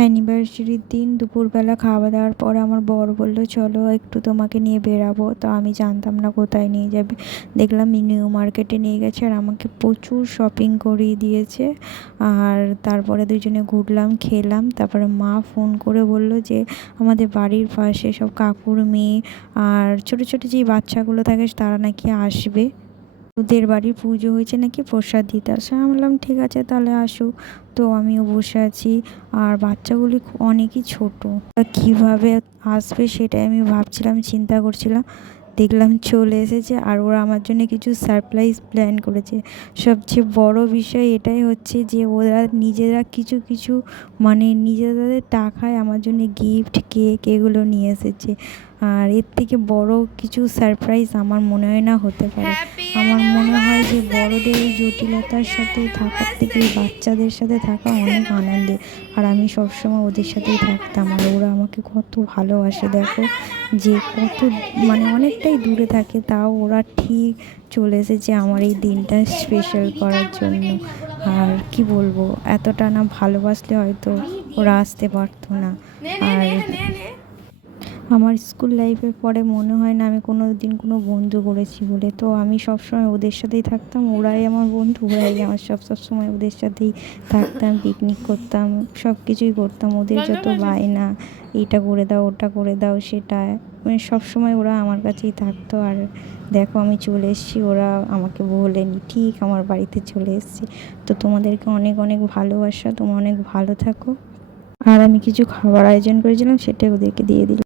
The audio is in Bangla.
অ্যানিভার্সারির দিন দুপুরবেলা খাওয়া দাওয়ার পর আমার বর বলল, চলো একটু তোমাকে নিয়ে বেরাবো। তো আমি জানতাম না কোথায় নিয়ে যাবে। দেখলাম নিউ মার্কেটে নিয়ে গেছে আর আমাকে প্রচুর শপিং করিয়ে দিয়েছে। আর তারপরে দুজনে ঘুরলাম, খেলাম। তারপরে মা ফোন করে বলল যে আমাদের বাড়ির পাশে সব কাকুর মেয়ে আর ছোটো ছোটো যেই বাচ্চাগুলো থাকে তারা নাকি আসবে, ওদের বাড়ির পুজো হয়েছে, নাকি প্রসাদ দিতে আসে। আমি বললাম ঠিক আছে তাহলে আসুক। তো আমিও বসে আছি আর বাচ্চাগুলি অনেকই ছোট, কিভাবে আসবে সেটাই আমি ভাবছিলাম, চিন্তা করছিলাম। দেখলাম চলে এসেছে আর ওরা আমার জন্য কিছু সারপ্রাইজ প্ল্যান করেছে। সবচেয়ে বড় বিষয় এটাই হচ্ছে যে ওরা নিজেরা কিছু কিছু মানে নিজেদের টাকায় আমার জন্য গিফট, কেক এগুলো নিয়ে এসেছে। আর এর থেকে বড় কিছু সারপ্রাইজ আমার মনে হয় না হতে পারে। আমার মনে হয় যে বড়দের এই জটিলতার সাথে থাকার থেকে এই বাচ্চাদের সাথে থাকা অনেক আনন্দের। আর আমি সবসময় ওদের সাথেই থাকতাম আর ওরা আমাকে কত ভালোবাসে দেখো, যে কত মানে অনেকটাই দূরে থাকে তাও ওরা ঠিক চলে এসেছে আমার এই দিনটা স্পেশাল করার জন্য। আর কি বলবো, এতটা না ভালোবাসলে হয়তো ওরা আসতে পারতো না। আর আমার স্কুল লাইফের পরে মনে হয় না আমি কোনো দিন কোনো বন্ধু করেছি বলে। তো আমি সবসময় ওদের সাথেই থাকতাম, ওরাই আমার বন্ধু, ওরাই আমার সবসময় ওদের সাথেই থাকতাম, পিকনিক করতাম, সব কিছুই করতাম। ওদের যত বায়না, এইটা করে দাও ওটা করে দাও সেটা, মানে সবসময় ওরা আমার কাছেই থাকতো। আর দেখো আমি চলে এসেছি, ওরা আমাকে বলেনি, ঠিক আমার বাড়িতে চলে এসেছি। তো তোমাদেরকে অনেক অনেক ভালোবাসা, তোমরা অনেক ভালো থাকো। আর আমি কিছু খাবার আয়োজন করেছিলাম সেটাই ওদেরকে দিয়ে দিলাম।